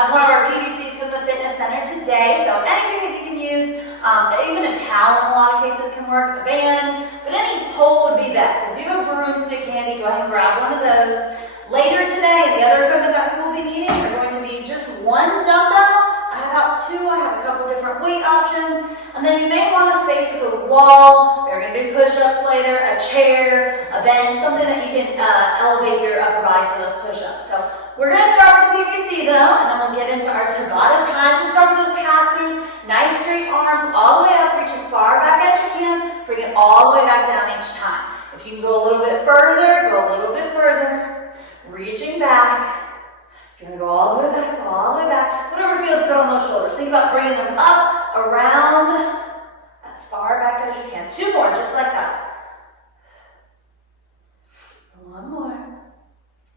have one of our PVCs from the fitness center today, so anything that you can use, even a towel in a lot of cases can work, a band, but any pole would be best. So if you have a broomstick handy, go ahead and grab one of those. Later today, the other equipment that we will be needing are going to be just one dumbbell. I have about two. I have a couple different weight options. And then you may want a space with a wall. We're going to do push-ups later, a chair, a bench, something that you can elevate your upper body for those push-ups. So we're going to start with the PVC though, and then we'll get into our Tabata Times and start with those pass-throughs. Nice straight arms all the way up. Reach as far back as you can. Bring it all the way back down each time. If you can go a little bit further, go a little bit further. Reaching back. If you're going to go all the way back, go all the way back. Whatever feels good on those shoulders. Think about bringing them up, around, as far back as you can. Two more, just like that. One more.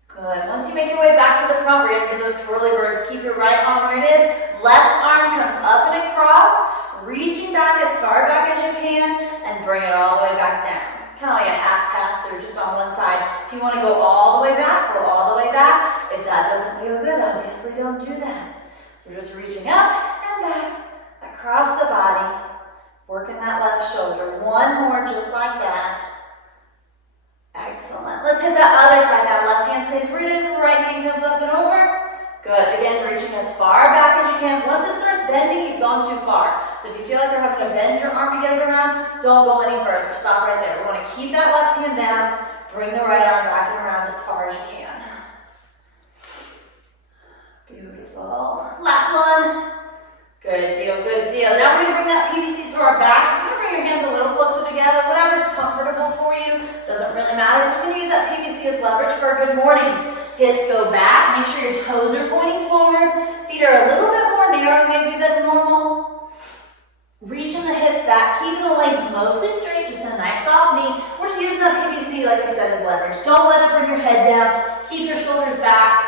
Good. Once you make your way back to the front, we're going to do those twirly birds. Keep your right arm where it is. Left arm comes up and across, reaching back as far back as you can, and bring it all the way back down. Kind of like a half pass through, just on one side. If you want to go all the way back, go all the way back. If that doesn't feel good, obviously don't do that. So we're just reaching up and back, across the body, working that left shoulder. One more, just like that. Excellent. Let's hit that other side now. Left hand stays where it is, right hand comes up and over. Good. Again, reaching as far back as you can. Once it starts bending, you've gone too far. So if you feel like you're having to bend your arm to get it around, don't go any further. Stop right there. We want to keep that left hand down. Bring the right arm back and around as far as you can. Beautiful. Last one. Good deal, good deal. Now we're going to bring that PVC to our backs. You're going to bring your hands a little closer together, whatever's comfortable for you. Doesn't really matter. We're just going to use that PVC as leverage for good mornings. Hips go back. Make sure your toes are pointing forward. Feet are a little bit more narrow maybe than normal. Reaching the hips back. Keeping the legs mostly straight. Just a nice soft knee. We're just using that PVC, like I said, as leverage. Don't let it bring your head down. Keep your shoulders back.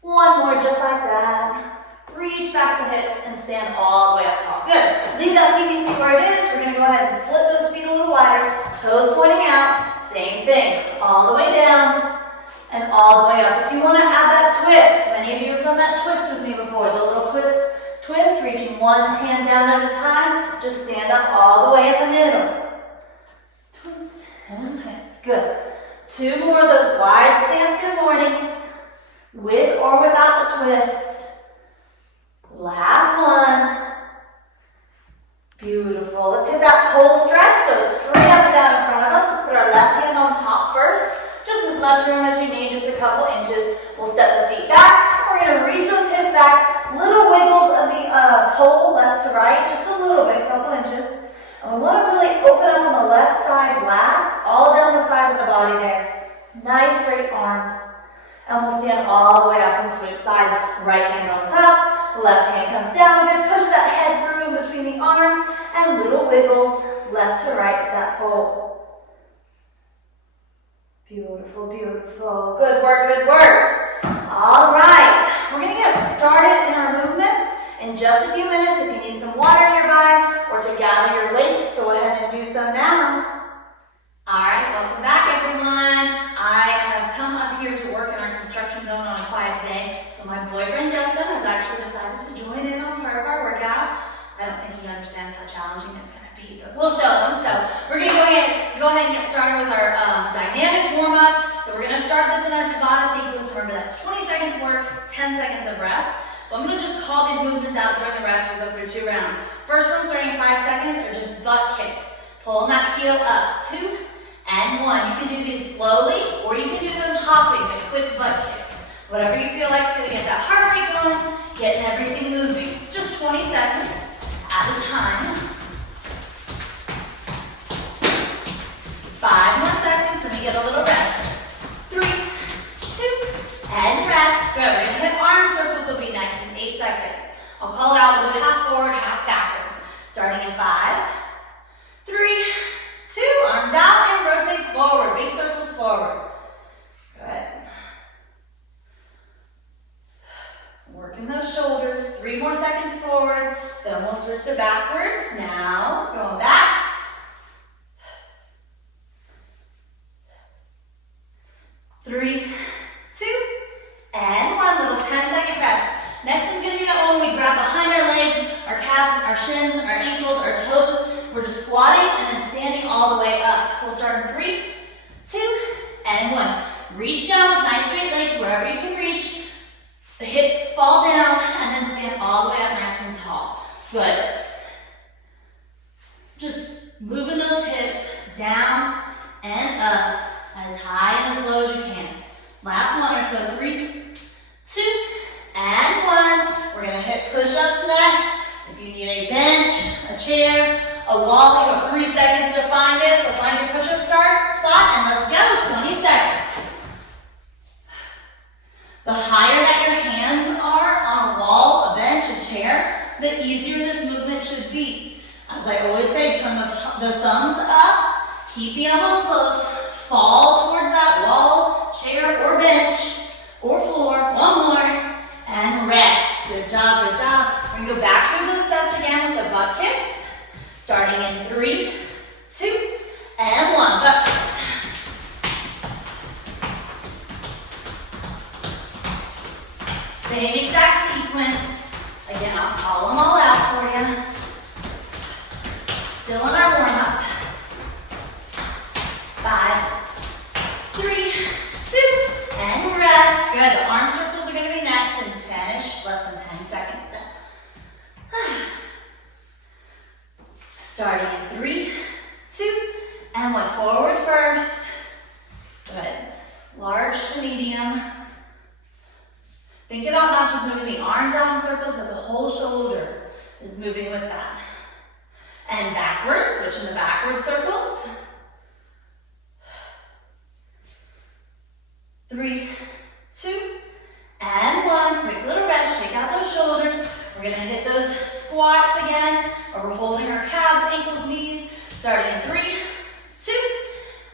One more, just like that. Reach back the hips and stand all the way up tall. Good. Leave that PVC where it is. We're going to go ahead and split those feet a little wider. Toes pointing out. Same thing. All the way down and all the way up. If you want to add that twist, many of you have done that twist with me before. The little twist, reaching one hand down at a time. Just stand up all the way in the middle. Twist and twist. Good. Two more of those wide stance good mornings. With or without the twist. Last one. Beautiful. Let's hit that pole stretch. So straight up and down in front of us. Let's put our left hand on top first. Just as much room as you need, just a couple inches. We'll step the feet back. We're going to reach those hips back. Little wiggles of the pole left to right. Just a little bit, a couple inches. And we want to really open up on the left side lats. All down the side of the body there. Nice straight arms. And we'll stand all the way up and switch sides. Right hand on top, left hand comes down a bit. Push that head through in between the arms and little wiggles left to right with that pole. Beautiful, beautiful. Good work, good work. All right, we're going to get started in our movements in just a few minutes. If you need some water nearby or to gather your weights, go ahead and do so now. All right, welcome back everyone. I have come up here to work in our construction zone on a quiet day. So my boyfriend Justin has actually decided to join in on part of our workout. I don't think he understands how challenging it's going to be, but we'll show him. So we're going to go ahead and get started with our dynamic warm-up. So we're going to start this in our Tabata sequence. Remember, that's 20 seconds work, 10 seconds of rest. So I'm going to just call these movements out during the rest. We'll go through 2 rounds. First one starting in 5 seconds are just butt kicks. Pulling that heel up, 2 and 1. You can do these slowly, or you can do them hopping, like quick butt kicks. Whatever you feel like is going to get that heart rate going, getting everything moving. It's just 20 seconds at a time. 5 more seconds, let me get a little rest. 3, 2, and rest. Good. We're going to hit arm circles will be next in 8 seconds. I'll call it out. We'll do half forward, half backwards. Starting in 5, 3, 2, arms out and rotate forward. Big circles forward. Good. Working those shoulders. 3 more seconds forward. Then we'll switch to backwards. Now, going back. 3, 2, and 1. our shins, our ankles, our toes. We're just squatting and then standing all the way up. We'll start in 3, 2, and 1. Reach down with nice straight legs wherever you can reach. The hips fall down and then stand all the way up nice and tall. Good. Just moving those hips down and up as high and as low as you can. Last one or so. 3, 2, and 1. We're going to hit push-ups next. If you need a bench, a chair, a wall, you have 3 seconds to find it. So find your push-up spot and let's go. 20 seconds. The higher that your hands are on a wall, a bench, a chair, the easier this movement should be. As I always say, turn the thumbs up, keep the elbows close, fall towards that wall, chair, or bench, or floor. 1 more, and rest. Good job, good job. We're gonna go back through those sets again with the butt kicks. Starting in 3, 2, and 1. Butt kicks. Same exact sequence. Again, I'll call them all out for you. Still in our warm-up. 5, 3, 2, and rest. Good. The arm circles are going to be next in 10-ish, less than 10 seconds now. Starting in 3, 2, and 1. Forward first. Good. Large to medium. Think about not just moving the arms out in circles, but the whole shoulder is moving with that. And backwards, switch in the backward circles. 3, 2, and 1. Quick little rest, shake out those shoulders. We're gonna hit those squats again, where we're holding our calves, ankles, knees. Starting in 3, 2,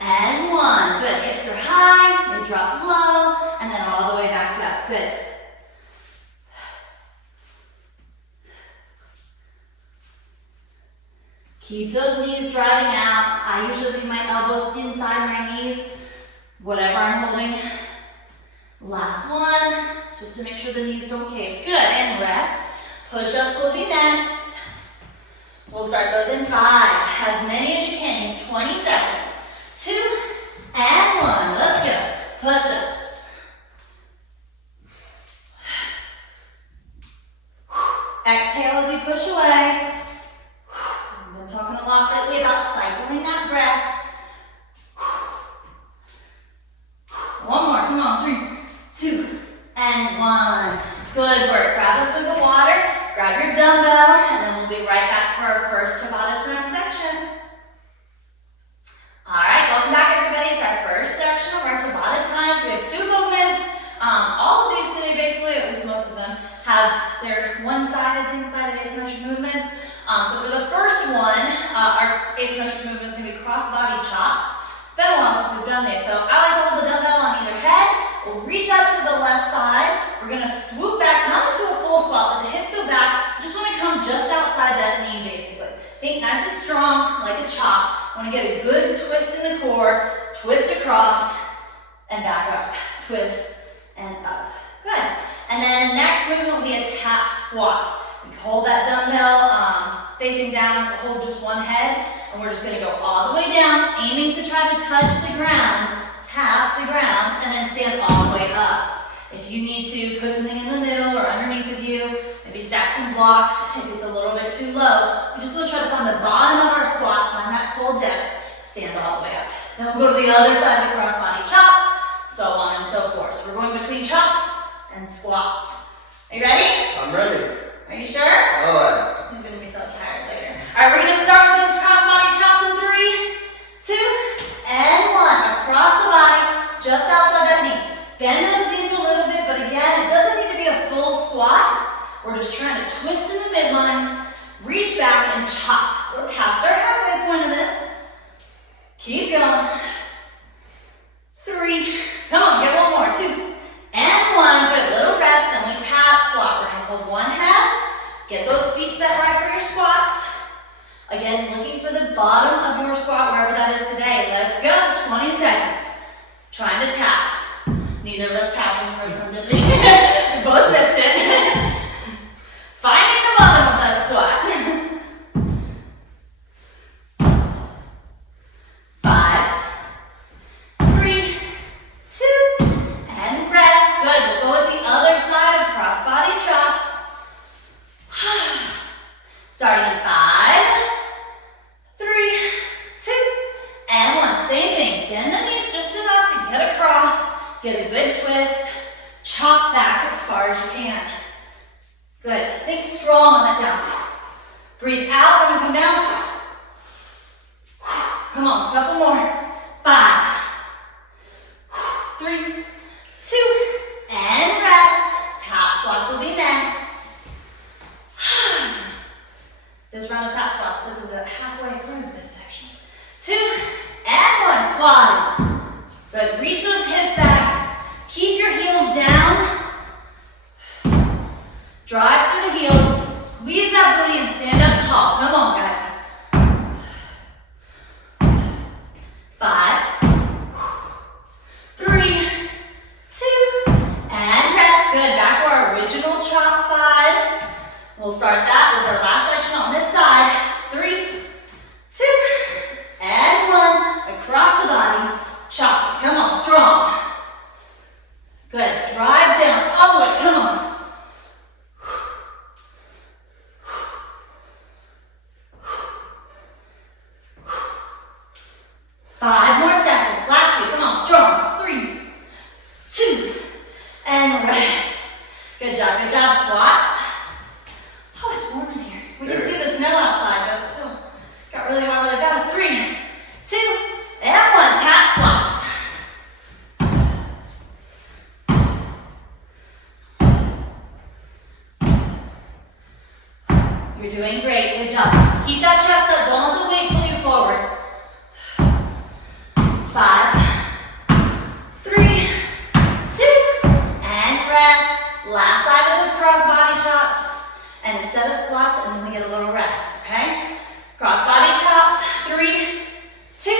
and 1. Good, hips are high, they drop low, and then all the way back up. Good. Keep those knees driving out. I usually leave my elbows inside my knees, whatever I'm holding. Last one, just to make sure the knees don't cave. Good, and rest. Push-ups will be next. We'll start those in 5, as many as you can, 20 seconds. 2, and 1, let's go. Push-ups. Exhale as you push away. I've been talking a lot lately about cycling that breath. 1 more, come on, 3, 2, and 1. Good work. Grab a swig of water, grab your dumbbell, and then we'll be right back for our first Tabata Times section. All right, welcome back everybody. It's our first section of our Tabata Times. We have 2 movements. All of these today, basically, at least most of them, have their one-sided, single-sided asymmetric movements. So for the first one, our asymmetric movement is going to be cross-body chops. It's been a while since we've done these, so I like to hold the dumbbell on either head. We'll reach up to the left side. We're going to swoop back, not into a full squat, but the hips go back. You just want to come just outside that knee, basically. Think nice and strong, like a chop. Want to get a good twist in the core, twist across, and back up. Twist and up. Good. And then the next movement will be a tap squat. You hold that dumbbell facing down, hold just one head, and we're just going to go all the way down, aiming to try to touch the ground, tap the ground, and then stand all the way up. If you need to put something in the middle or underneath of you, maybe stack some blocks if it's a little bit too low, we just want to try to find the bottom of our squat, find that full depth, stand all the way up. Then we'll go to the other side of the cross-body chops, so on and so forth. So we're going between chops and squats. Are you ready? I'm ready. Are you sure? All right. He's going to be so tired later. All right, we're going to start with those cross-body chops in 3, 2, and 1. Across the body, just outside that knee. Bend those knees a little bit, but again, it doesn't need to be a full squat. We're just trying to twist in the midline, reach back, and chop. We're past our halfway point of this. Keep going. 3. Come on, get 1 more. 2, and 1. Good. Little rest, then we tap squat. We're going to hold one head. Get those feet set right for your squats. Again, looking for the bottom of your squat, wherever that is today. Let's go. 20 seconds. Trying to tap. Neither of us tapped in the first one, did we? We both missed it. Finding the bottom of that squat. Starting in 5, 3, 2, and 1. Same thing. Bend the knees just enough to get across, get a good twist, chop back as far as you can. Good. Think strong on that down. Breathe out when you come down. Come on, a couple more. 5, 3, 2, and rest. Tap squats will be next. This round of tap squats, this is halfway through this section. 2, and 1, squatting. Good, reach those hips back. Keep your heels down. Drive through the heels. Squeeze that booty and stand up tall. Come on, guys. 5, 3, 2, and rest. Good, back to our original chop side. We'll start that. This is our last section on this side. 3, 2, and 1. Across the body. Chop. Come on, strong. Good. Drive down all the way. Come on. 5 more seconds. Last few. Come on, strong. 3, 2, and rest. Good job. Good job, squats. Oh, it's warm in here. We can see the snow outside, but it still got really hot really fast. 3, 2, and 1. Tap squats. You're doing great. Good job. Keep that chest up. Don't let the weight pull you forward. 5, 3, 2, and rest. Last side of those cross body chops. And a set of squats, and then we get a little rest, okay? Cross body chops. 3, 2,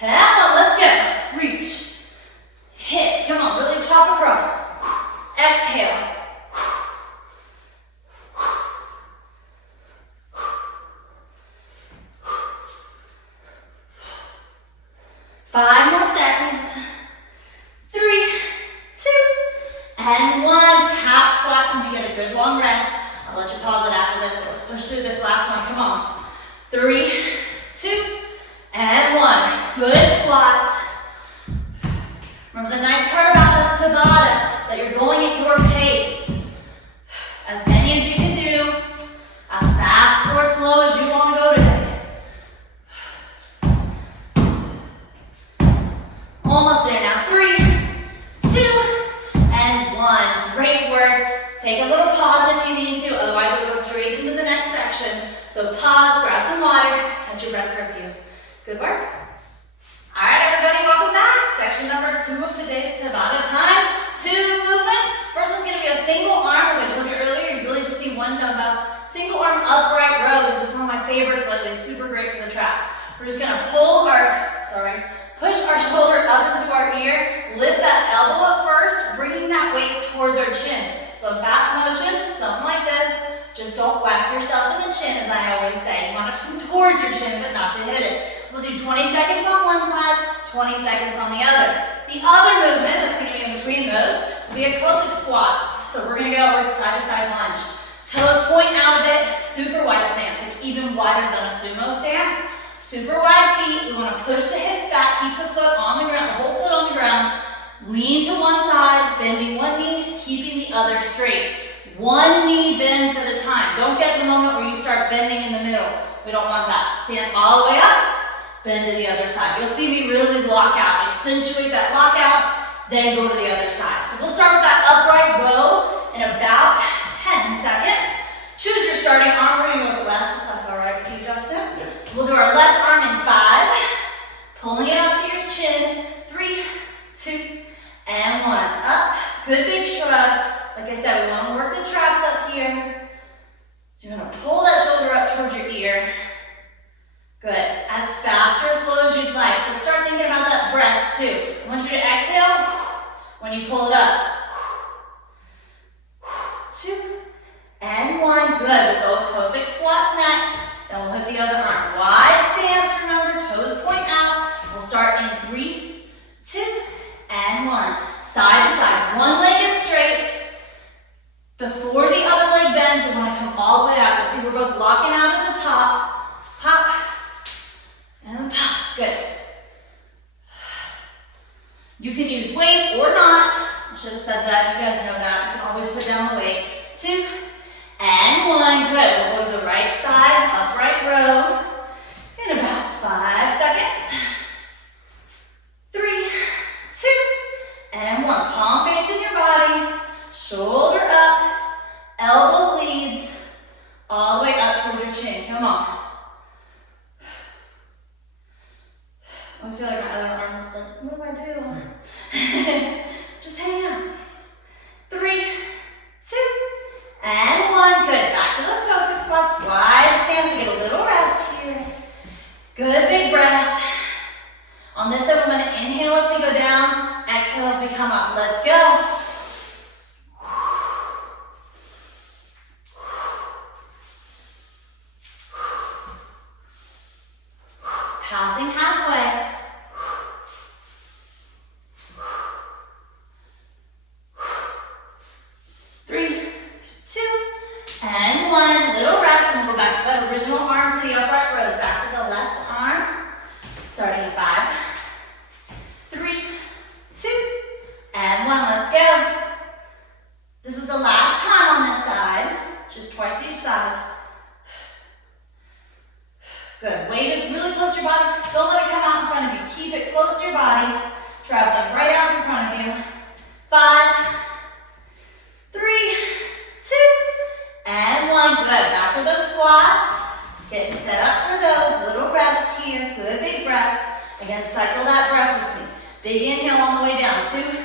and 1. Let's go. Reach. Hit. Come on, really chop across. Exhale. Five more seconds. 3, 2, and 1. Tap squats and we get a good long rest. I'll let you pause it after this, but let's push through this last one. Come on. 3, 2, and 1. Good squats. Remember the nice part about this Tabata is that you're going at your pace. As many as you can do, as fast or slow as you want to go today. Almost there now. 3, 2, and 1. Great work. Take a little pause if you need to, otherwise it will go straight into the next section. So pause, grab some water, catch your breath for a few. Good work. All right, everybody, welcome back. Section number 2 of today's Tabata Times. 2 movements. First one's going to be a single arm. As I told you earlier, you really just need one dumbbell. Single arm upright row. This is one of my favorites lately. Super great for the traps. We're just going to push our shoulder up into our ear. Lift that elbow up first, bringing that weight towards our chin. So fast motion, something like this. Just don't whack yourself in the chin, as I always say. You want it to come towards your chin, but not to hit it. We'll do 20 seconds on one side, 20 seconds on the other. The other movement that's going to be in between those will be a Cossack squat. So we're going to go side to side lunge. Toes point out a bit, super wide stance, like even wider than a sumo stance. Super wide feet. We want to push the hips back, keep the foot on the ground, the whole foot on the ground. Lean to one side, bending one knee, keeping the other straight. One knee bends at a time. Don't get the moment where you start bending in the middle. We don't want that. Stand all the way up, bend to the other side. You'll see me really lock out, accentuate that lockout, then go to the other side. So we'll start with that upright row in about 10 seconds. Choose your starting arm. We're going to go with the left, if that's all right with you, Justin. So we'll do our left arm in 5, pulling it up to your chin. 3, 2, and 1. Up. Good big shrug. Like I said, we want to work the traps up here. So you're going to pull that shoulder up towards your ear. Good. As fast or as slow as you'd like. Let's start thinking about that breath too. I want you to exhale when you pull it up. 2, and 1. Good. We'll go with Cossack squats next. Then we'll hit the other arm. Wide stance, remember, toes point out. We'll start in 3, 2, and 1. Side to side. One leg is straight. Before the other leg bends, we want to come all the way out. See, we're both locking out at the top. Pop and pop. Good. You can use weight or not. I should have said that. You guys know that. You can always put down the weight. 2 and 1. Good. We'll go to the right side, upright row in about 5 seconds. 3, 2, and 1. Palm facing your body, shoulder up, elbow leads all the way up towards your chin. Come on. I always feel like my other arm is like, what do I do? Just hang out. 3, 2, and 1. Good. Back to those cossack squats. Wide stance. We get a little rest here. Good big breath. On this side, we're going to inhale as we go down, exhale as we come up. Let's go. Passing halfway. 3, 2, and 1. Little rest, and then go back to that original arm for the upright rows. Back to the left arm. Starting at 5, 3, 2, and 1. Let's go. This is the last time on this side. Just twice each side. Good. Weight is really close to your body. Don't let it come out in front of you. Keep it close to your body. Traveling right out in front of you. 5, 3, 2, and 1. Good. Back to those squats. Getting set up for those. Little rest here. Good big breaths. Again, cycle that breath with me. Big inhale on the way down. 2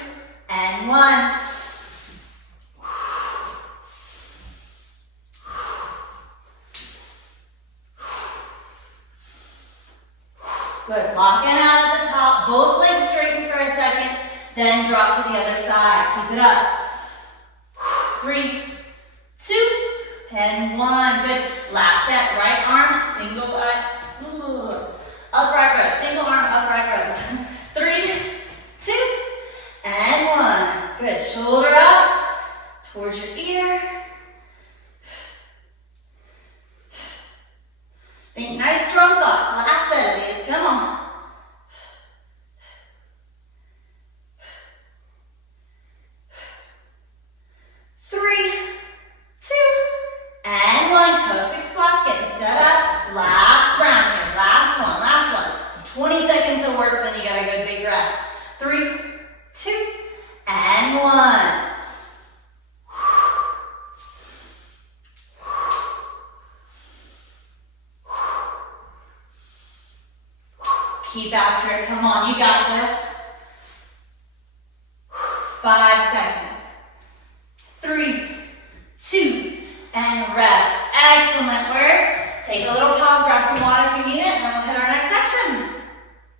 and 1. Good. Locking out at the top. Both legs straighten for a second. Then drop to the other side. Keep it up. 3, 2, and 1. Good. Last set. Right arm, single upright row. Single arm, upright rows. 3, 2, and 1. Good. Shoulder up towards your ear. Think nice strong thoughts. Last set of these. Come on. 3, 2, and 1. Cossack squats. Getting set up. Last round here. Last one. Last one. 20 seconds of work, then you got a good big rest. 3, 2, and 1. Keep after it. Come on, you got this. 5 seconds. 3, 2, and rest. Excellent work. Take a little pause, grab some water if you need it, and then we'll hit our next section.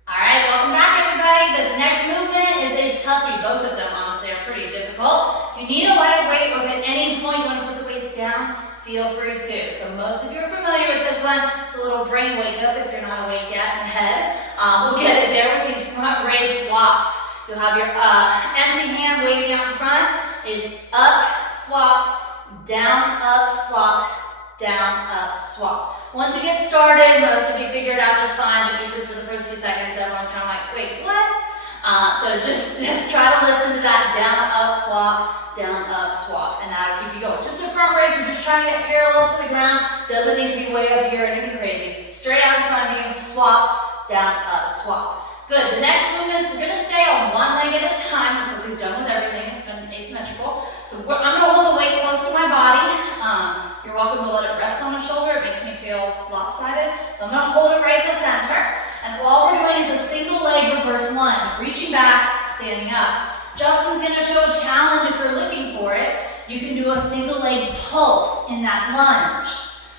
All right, welcome back, everybody. This next movement is a toughie. Both of them, honestly, are pretty difficult. If you need a light weight, or if at any point you want to put the weights down, feel free to. So most of you are familiar with this one. It's a little brain wake up if you're not awake yet in the head. We'll get it there with these front raise swaps. You'll have your empty hand waving out in front. It's up, swap, down, up, swap, down, up, swap. Once you get started, most of you figure it out just fine, but usually for the first few seconds, everyone's kind of like, wait, what? So just try to listen to that down, up, swap, and that'll keep you going. Just a front raise, we're just trying to get parallel to the ground. Doesn't need to be way up here or anything crazy. Straight out in front of you, swap, down, up, swap. Good, the next movements, we're gonna stay on one leg at a time, just like we've done with everything. It's gonna be asymmetrical. So I'm gonna hold the weight close to my body. You're welcome to let it rest on the shoulder. It makes me feel lopsided. So I'm gonna hold it right in the center. And all we're doing is a single leg reverse lunge, reaching back, standing up. Justin's gonna show a challenge if you're looking for it. You can do a single leg pulse in that lunge.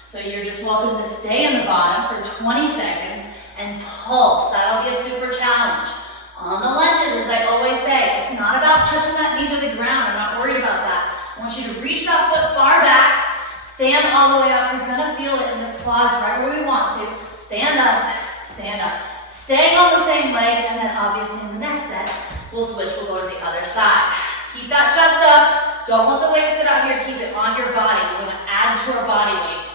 So you're just welcome to stay in the bottom for 20 seconds and pulse. That'll be a super challenge. On the lunges, as I always say, it's not about touching that knee to the ground. I'm not worried about that. I want you to reach that foot far back, stand all the way up. You're gonna feel it in the quads right where we want to. Stand up, stand up. Staying on the same leg, and then obviously in the next set, we'll switch, we'll go to the other side. Keep that chest up. Don't let the weight sit out here. Keep it on your body. We're gonna add to our body weight.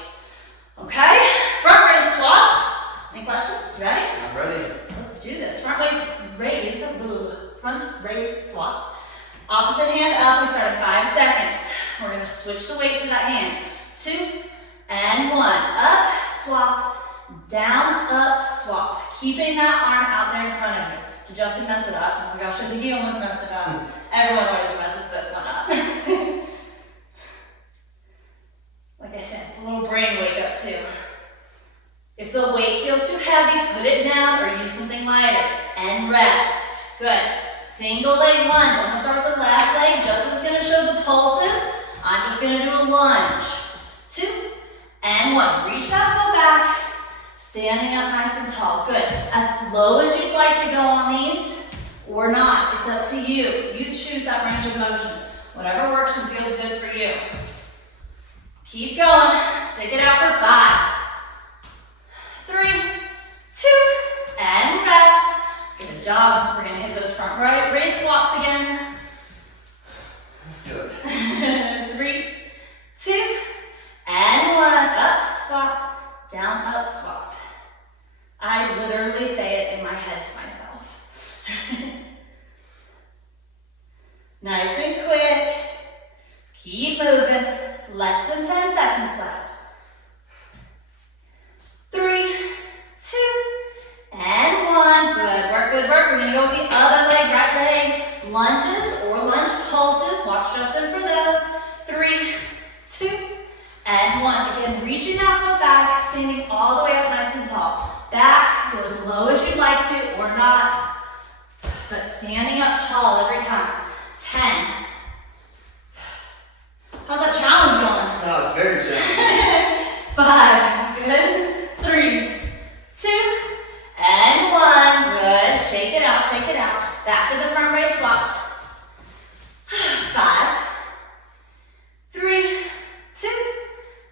opposite hand up. We start at 5 seconds. We're going to switch the weight to that hand. 2 and 1. Up, swap, down, up, swap. Keeping that arm out there in front of you. Did Justin mess it up? Oh my gosh, I think he almost messed it up. Everyone always messes this one up. Like I said, it's a little brain wake up too. If the weight feels too heavy, put it down or use something lighter. And rest. Good. Single leg lunge. I'm going to start with the left leg. Justin's going to show the pulses. I'm just going to do a lunge. 2 and 1. Reach that foot back. Standing up nice and tall. Good. As low as you'd like to go on these or not. It's up to you. You choose that range of motion. Whatever works and feels good for you. Keep going. Stick it out for 5, 3, 2, and rest. Good job. We're going to hit those front right raise swaps again. Let's do it. 3, 2, and 1. Up, swap, down, up, swap. I literally say it in my head to myself. Nice and quick. Keep moving. Less than 10 seconds left. 3, 2, and 1. Good work, good work. We're going to go with the other leg, right leg. Lunges or lunge pulses. Watch Justin for those. 3, 2, and 1. Again, reaching that foot back, standing all the way up nice and tall. Back, go as low as you'd like to or not, but standing up tall every time. 10. How's that challenge going? Oh, it's very challenging. 5, good. 3, 2, and 1. Good. Shake it out, shake it out. Back to the front raise swaps. 5, 3, 2,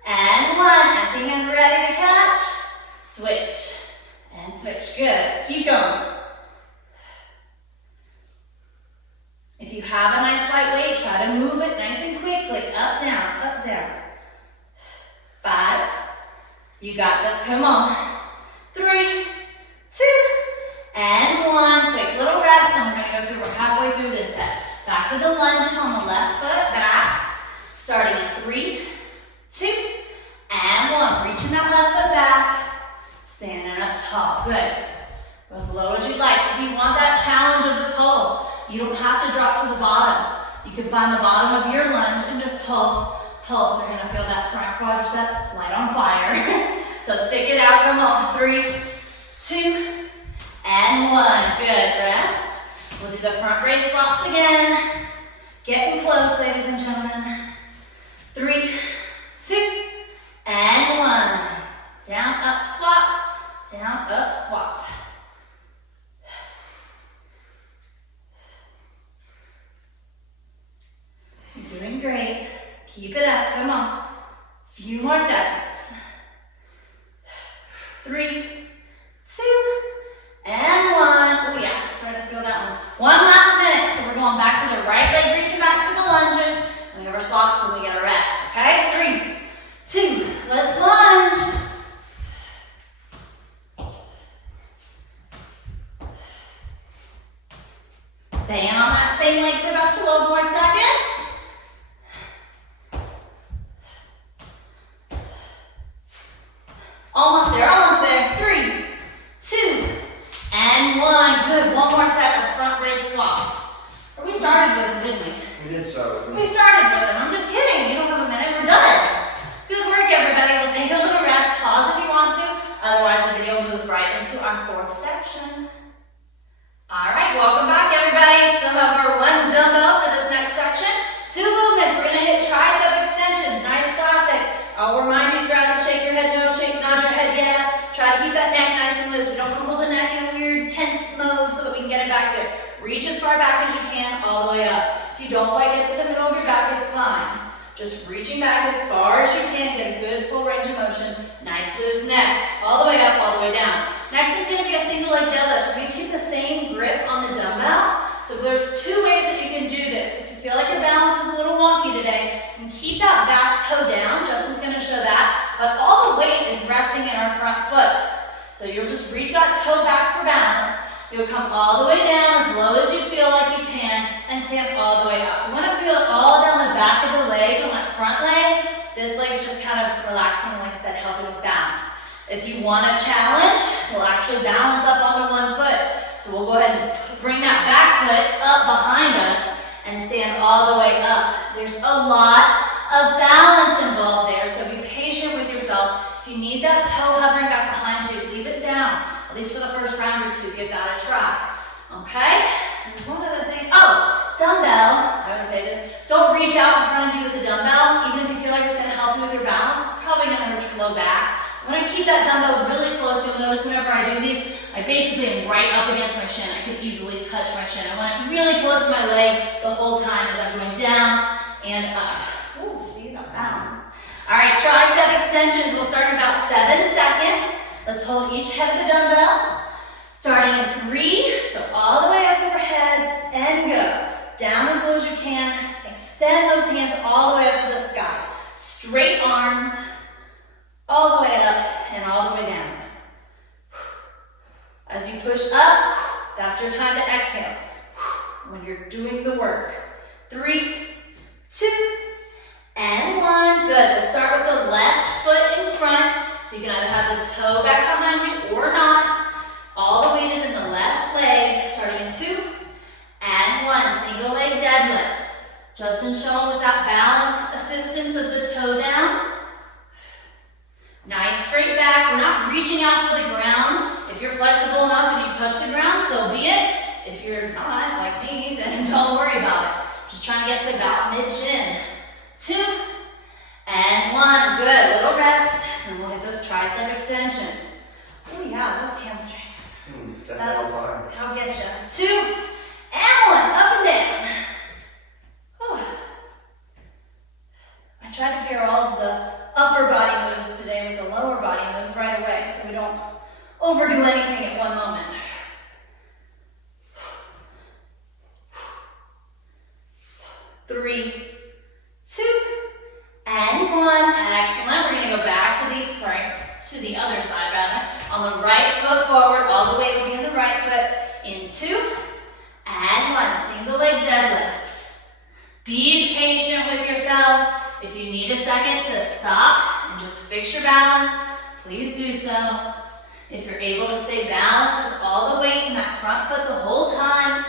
and 1. Empty hand ready to catch. Switch. And switch. Good. Keep going. If you have a nice light weight, try to move it nice and quickly. Up, down, up, down. 5. You got this. Come on. 3, 2, and 1. Quick little rest. Then we're going to go through. We're halfway through this set. Back to the lunges on the left foot. Back. Starting at 3, 2, and 1. Reaching that left foot back. Standing up tall. Good. Go as low as you'd like. If you want that challenge of the pulse, you don't have to drop to the bottom. You can find the bottom of your lunge and just pulse. Pulse. You're going to feel that front quadriceps light on fire. So stick it out. Come on. 3, 2, and 1. Good. Rest. We'll do the front raise swaps again. Getting close, ladies and gentlemen. 3, 2, and 1. Down, up, swap. Down, up, swap. You're doing great. Keep it up. Come on. Few more seconds. 3, 2, and 1. Oh yeah, starting to feel that one. One last minute. So we're going back to the right leg, reaching back for the lunges. And we have our swaps, then we get a rest. Okay? 3, 2. Let's lunge. Staying on that same leg for about 12 more seconds. Almost there, almost there. 3, 2, and 1. Good. One more set of front raise swaps. Or we started with them, didn't we? We did start with them. We started with them. I'm just kidding. You don't have a minute. We're done. Good work, everybody. We'll take a little rest. Pause if you want to. Otherwise, the video will move right into our 4th section. All right, welcome back, everybody. Still have our 1 dumbbell for this next section. 2 movements. We're going to hit tricep extensions. Nice classic. I'll remind you throughout to shake your head no, shake, nod your head yes. Try to keep that neck nice and loose. We don't want to hold the neck in a weird tense mode so that we can get it back there. Reach as far back as you can, all the way up. If you don't quite get to the middle of your back, it's fine. Just reaching back as far as you can, get a good full range of motion. Nice loose neck, all the way up, all the way down. Next is going to be a single leg deadlift. We're going to keep the same grip on the dumbbell. So there's 2 ways that you can do this. If you feel like your balance is a little wonky today, you can keep that back toe down. Justin's going to show that. But all the weight is resting in our front foot. So you'll just reach that toe back for balance. You'll come all the way down as low as you feel like you can and stand all the way up. You want to feel it all down the back of the leg, on that front leg. This leg's just kind of relaxing, like I said, helping with balance. If you want a challenge, we'll actually balance up onto one foot. So we'll go ahead and bring that back foot up behind us and stand all the way up. There's a lot of balance involved there, so be patient with yourself. If you need that toe hovering back behind you, leave it down. At least for the first round or two, give that a try. Okay? There's one other thing. Oh, dumbbell. I always say this. Don't reach out in front of you with the dumbbell. Even if you feel like it's going to help you with your balance, it's probably going to hurt your low back. I'm going to keep that dumbbell really close. You'll notice whenever I do these, I basically am right up against my shin. I can easily touch my shin. I want it really close to my leg the whole time as I'm going down and up. Ooh, see that balance. All right, tricep extensions. We'll start in about 7 seconds. Let's hold each head of the dumbbell. Starting in 3, so all the way up overhead and go. Down as low as you can. Extend those hands all the way up to the sky. Straight arms, all the way up and all the way down. As you push up, that's your time to exhale. When you're doing the work. 3, 2, and 1. Good. We'll start with the left foot in front. So you can either have the toe back behind you or not. All the weight is in the left leg. Starting in 2 and 1. Single leg deadlifts. Justin showing with that balance assistance of the toe down. Nice straight back. We're not reaching out for the ground. If you're flexible enough and you touch the ground, so be it. If you're not, like me, then don't worry about it. Just trying to get to about mid-shin. 2 and 1. Good. Little rest. And we'll hit those tricep extensions. Oh yeah, those hamstrings. That'll get you. 2 and 1. Up and down. Whew. I tried to pair all of the upper body moves today with the lower body move right away so we don't overdo anything at one moment. 3, 2, and 1. Excellent. We're going to go back to the other side rather. On the right foot forward, all the weight will be in the right foot. In 2 and 1. Single leg deadlifts. Be patient with yourself. If you need a second to stop and just fix your balance, please do so. If you're able to stay balanced with all the weight in that front foot the whole time,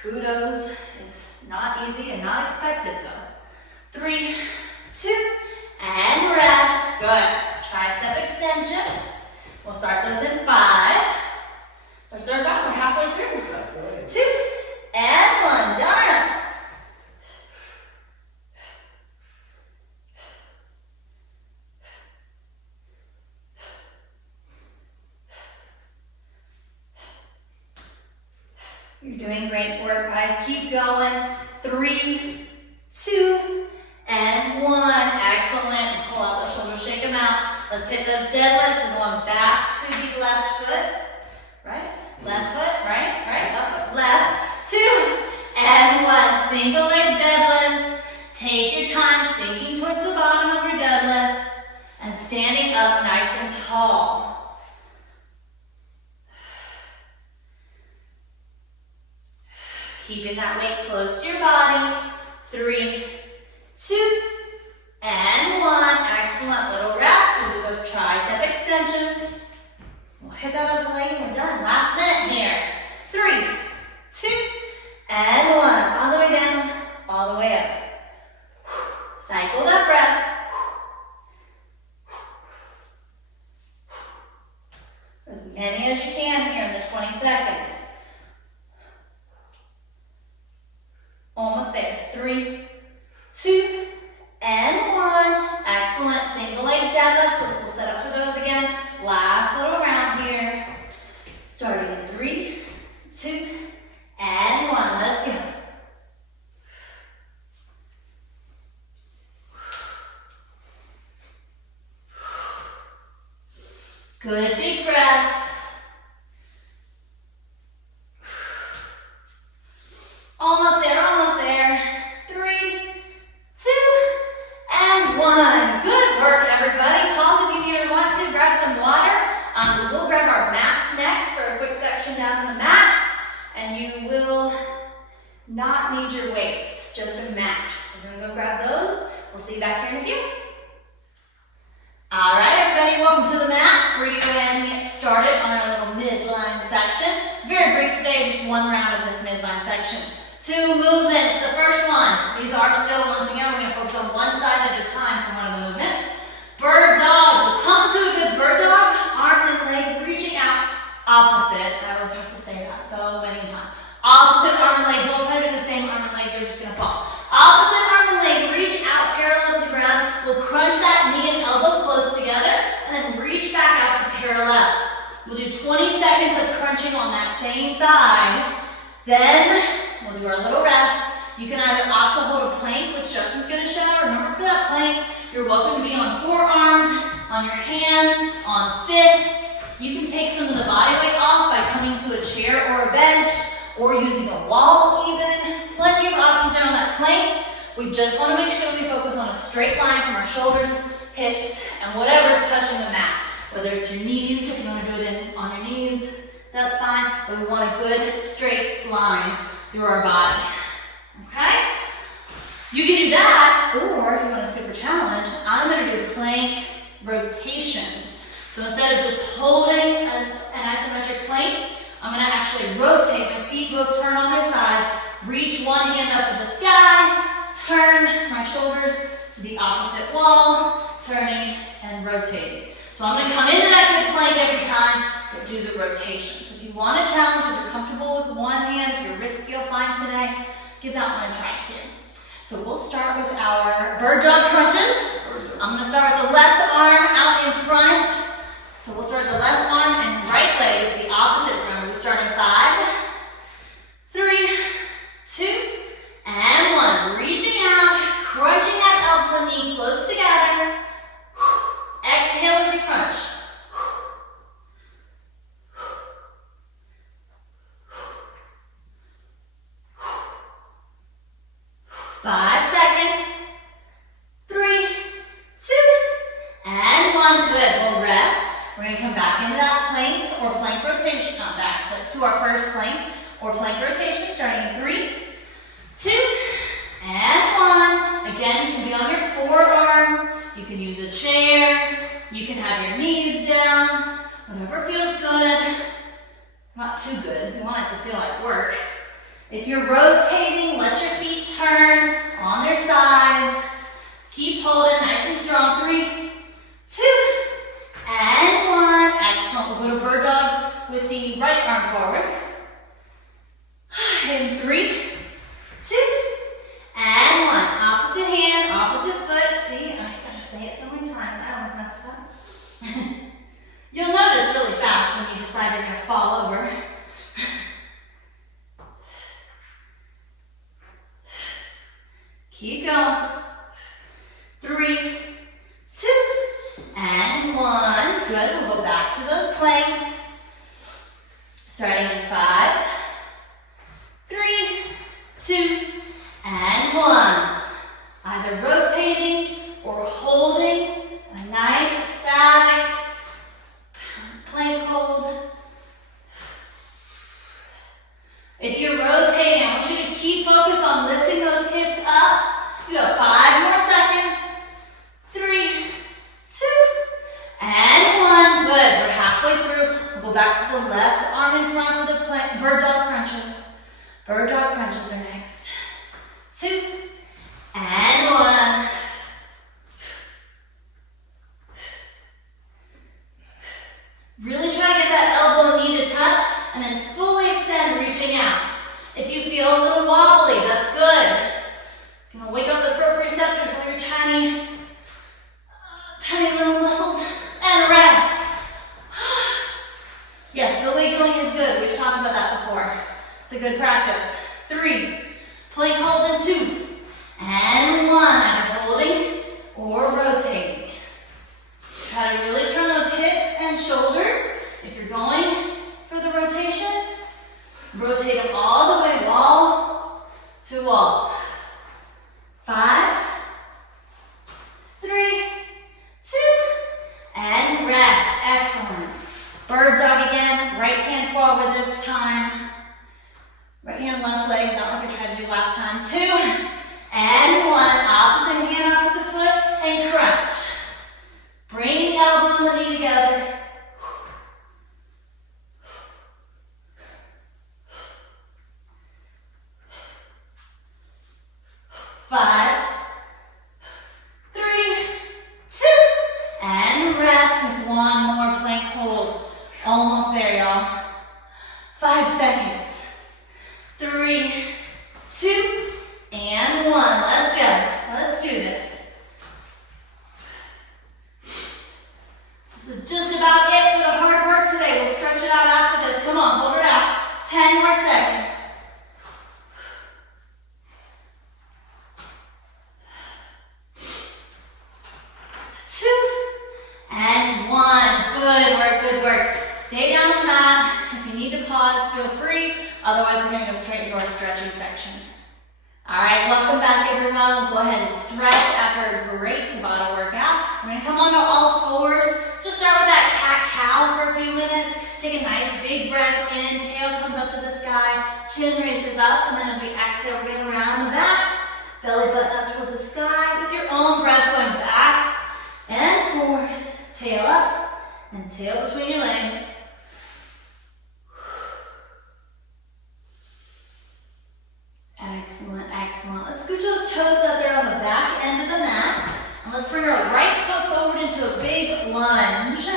kudos. It's not easy and not expected though. 3, 2, and rest. Good. Tricep extensions. We'll start those in 5. So third round, we're halfway through. 2 and 1. Down and up. You're doing great work, guys. Keep going. 3, 2, and 1. Excellent. Pull out those shoulders, shake them out. Let's hit those deadlifts. We're going back to the left foot. Right? Left foot, right? Left foot, left. 2 and 1. Single leg deadlifts. Take your time sinking towards the bottom of your deadlift and standing up nice and tall. Keeping that weight close to your body. 3, 2, and 1. Excellent. Little rest. We'll do those tricep extensions. We'll hit that other leg and we're done. Last minute here. 3, 2, and 1. All the way down, all the way up. Cycle that breath. As many as you can here in the 20 seconds. Almost there. 3, 2, and 1. Excellent. Single leg deadlift. So we'll set up for those again. Last little round here. Starting in 3, 2, and 1. Let's go. Good big breaths. Almost there, almost there. 3, 2, and 1. Good work, everybody. Pause if you need or want to. Grab some water. We'll grab our mats next for a quick section down on the mats. not need your weights, just a mat. So we're gonna go grab those. We'll see you back here in a few. All right, everybody, welcome to the mat. We're gonna go ahead and get started on our little midline section. Very brief today, just one round of this midline section. 2 movements. The first one, these are still, once again, we're gonna focus on one side at a time for one of the movements. Bird dog. We'll come to a good bird dog, arm and leg reaching out, opposite. I always have to say that so many times. Opposite arm and leg. Don't try to do the same arm and leg, you're just gonna fall. Opposite arm and leg, reach out parallel to the ground. We'll crunch that knee and elbow close together, and then reach back out to parallel. We'll do 20 seconds of crunching on that same side. Then we'll do our little rest. You can either opt to hold a plank, which Justin's gonna show. Remember, for that plank, you're welcome to be on forearms, on your hands, on fists. You can take some of the body weight off by coming to a chair or a bench, or using a wall even. Plenty of options there on that plank. We just want to make sure we focus on a straight line from our shoulders, hips, and whatever's touching the mat. Whether it's your knees, if you want to do it on your knees, that's fine. But we want a good straight line through our body. Okay? You can do that, or if you want a super challenge, I'm going to do plank rotations. So instead of just holding an isometric plank, I'm going to actually rotate. My feet both turn on their sides, reach one hand up to the sky, turn my shoulders to the opposite wall, turning and rotating. So I'm going to come into that good plank every time, but do the rotation. So if you want a challenge, if you're comfortable with one hand, if your wrists feel fine today, give that one a try too. So we'll start with our bird dog crunches. I'm going to start with the left arm out in front. So we'll start with the left arm and right leg. It's the opposite. Remember, we start in 5, 3, 2, and 1. Reaching out, crunching that elbow, knee close together. Exhale as you crunch. 5 seconds. 3, 2, and 1. Good. We'll rest. We're going to come back into that plank or plank rotation. Not back, but to our first plank or plank rotation, starting in 3, 2, and 1. Again, you can be on your forearms. You can use a chair. You can have your knees down. Whatever feels good. Not too good. You want it to feel like work. If you're rotating, let your feet turn on their sides. Keep holding nice and strong. 3, 2, and 1. Excellent. We'll go to bird dog with the right arm forward. In 3, 2, and 1. Opposite hand, opposite foot. See, I gotta say it so many times. I almost messed up. You'll notice really fast when you decide you're gonna fall over. Keep going. 3, 2, and 1. Good. We'll go back to those planks. Starting in 5, 3, 2, and 1. Either rotating or holding a nice static plank hold. If you're rotating, I want you to keep focus on lifting those hips up. You have 5 more seconds. 3, 2, and 1. Good. We're halfway through. We'll go back to the left arm in front for the bird dog crunches. Bird dog crunches are next. 2, and 1. Really try to get that elbow and knee to touch, and then fully extend, reaching out. If you feel a little wobbly, that's good. It's going to wake up the proprioceptors on your tiny little muscles, and rest. Yes, the wiggling is good. We've talked about that before. It's a good practice. 3, plank holds in 2, and 1. Either holding or rotating. Try to really turn those hips and shoulders. If you're going for the rotation, rotate them all the way, wall to wall. 5, 3, 2, and rest. Excellent. Bird dog again. Right hand forward this time. Right hand, left leg. Not like I tried to do last time. 2 and 1. Opposite hand, opposite foot, and crunch. Bring the elbow and the knee together. 5, 3, 2, and rest with one more plank hold. Almost there, y'all. 5 seconds. 3, 2, and 1. Let's go. Let's do this. This is just about it for the hard work today. We'll stretch it out after this. Come on, hold it out. 10 more seconds. 2 and 1. Good work, good work. Stay down on the mat. If you need to pause, feel free. Otherwise, we're going to go straight into our stretching section. All right, welcome back, everyone. We'll go ahead and stretch after a great Tabata workout. We're going to come onto all fours. Let's just start with that cat-cow for a few minutes. Take a nice big breath in. Tail comes up to the sky. Chin raises up. And then as we exhale, we're going to round the back. Belly button up towards the sky with your own breath going back and forth. Tail up and tail between your legs. Excellent, excellent. Let's scooch those toes up there on the back end of the mat. And let's bring our right foot forward into a big lunge.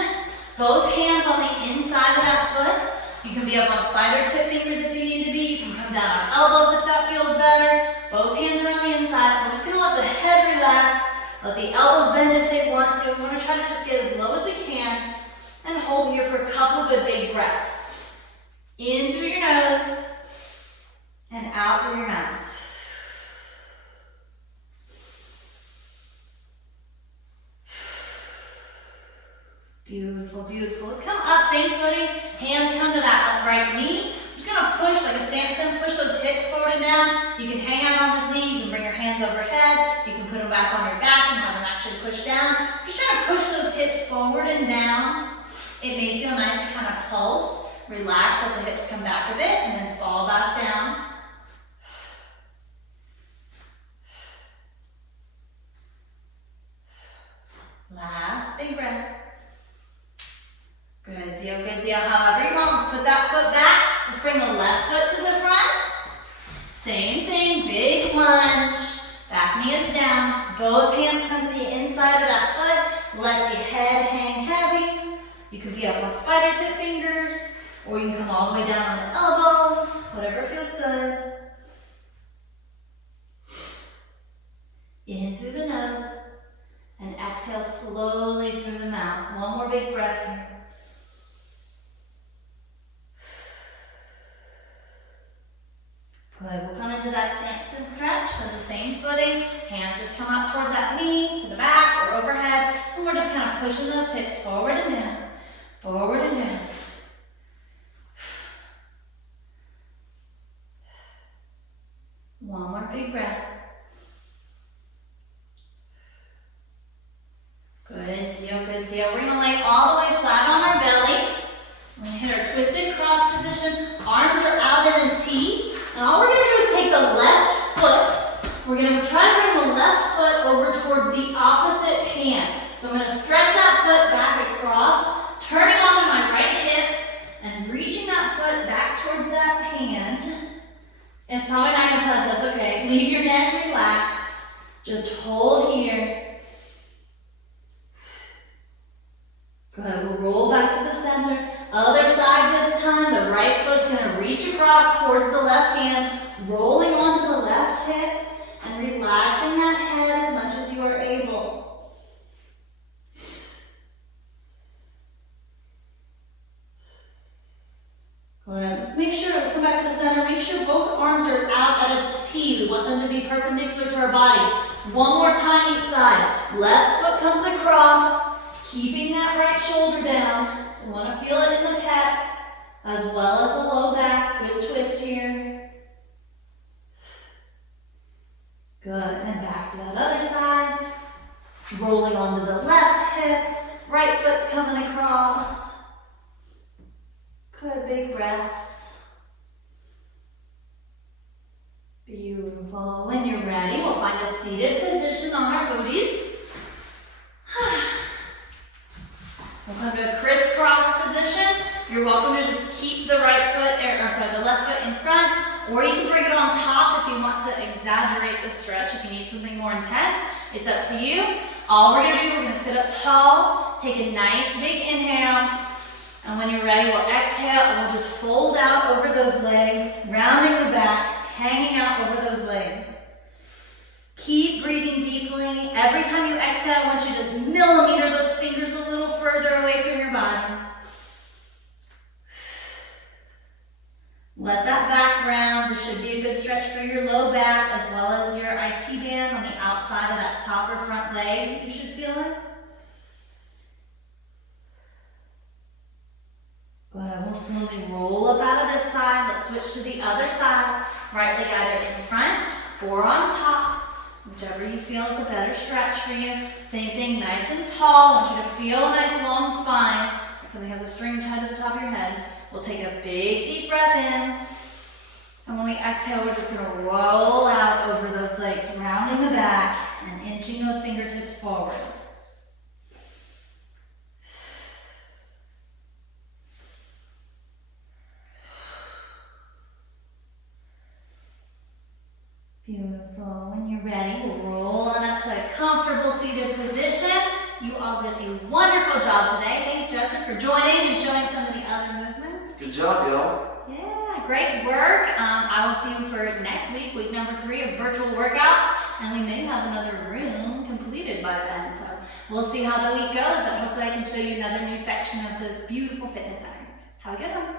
Both hands on the inside of that foot. You can be up on spider tip fingers if you need to be. You can come down on elbows if that feels better. Both hands are on the inside. We're just going to let the head relax. Let the elbows bend if they want to. We're going to try to just get as low as we can. And hold here for a couple of good big breaths. In through your nose. And out through your mouth. Beautiful, beautiful. Let's come up, same footing. Hands come to that right knee. I'm just gonna push like a Samson, push those hips forward and down. You can hang out on this knee, you can bring your hands overhead, you can put them back on your back and have them actually push down. Just trying to push those hips forward and down. It may feel nice to kind of pulse, relax, let the hips come back a bit, and then fall back down. Last big breath. Good deal, good deal. However you want, let's put that foot back. Let's bring the left foot to the front. Same thing, big lunge. Back knee is down. Both hands come to the inside of that foot. Let the head hang heavy. You could be up on spider tip fingers, or you can come all the way down on the elbows, whatever feels good. In through the nose. And exhale slowly through the mouth. One more big breath here. Good. We'll come into that Samson stretch. So the same footing. Hands just come up towards that knee, to the back or overhead. And we're just kind of pushing those hips forward and down. Forward and down. One more big breath. Good deal, good deal. We're gonna lay all the way flat on our bellies. We're gonna hit our twisted cross position. Arms are out in a T. And all we're gonna do is take the left foot. We're gonna try to bring the left foot over towards the opposite hand. So I'm gonna stretch that foot back across, turning onto my right hip, and reaching that foot back towards that hand. It's probably not gonna touch, that's okay. Leave your neck relaxed. Just hold here. Good, we'll roll back to the center. Other side this time, the right foot's gonna reach across towards the left hand, rolling onto the left hip, and relaxing that head as much as you are able. Good, make sure, let's come back to the center, make sure both arms are out at a T. We want them to be perpendicular to our body. One more time each side. Left foot comes across. Keeping that right shoulder down. You want to feel it in the pec as well as the low back. Good twist here. Good, and back to that other side. Rolling onto the left hip. Right foot's coming across. Good, big breaths. Beautiful. Beautiful. When you're ready, we'll find a seated position on our booties. We'll come to a crisscross position. You're welcome to just keep the the left foot in front, or you can bring it on top if you want to exaggerate the stretch. If you need something more intense, it's up to you. All we're gonna do, we're gonna sit up tall, take a nice big inhale, and when you're ready, we'll exhale and we'll just fold out over those legs, rounding the back, hanging out over those legs. Keep breathing deeply. Every time you exhale, I want you to millimeter those fingers a little further away from your body. Let that back round. This should be a good stretch for your low back as well as your IT band on the outside of that top or front leg. You should feel it. Go ahead, we'll slowly roll up out of this side. Let's switch to the other side. Right leg either in front or on top. Whichever you feel is a better stretch for you. Same thing, nice and tall. I want you to feel a nice long spine. Like something has a string tied to the top of your head. We'll take a big deep breath in. And when we exhale, we're just gonna roll out over those legs, rounding the back and inching those fingertips forward. Beautiful. When you're ready, we'll roll on up to a comfortable seated position. You all did a wonderful job today. Thanks, Justin, for joining and showing some of the other movements. Good job, y'all. Yeah, great work. I will see you for next week, week number 3 of virtual workouts, and we may have another room completed by then. So we'll see how the week goes, but hopefully I can show you another new section of the beautiful fitness center. Have a good one.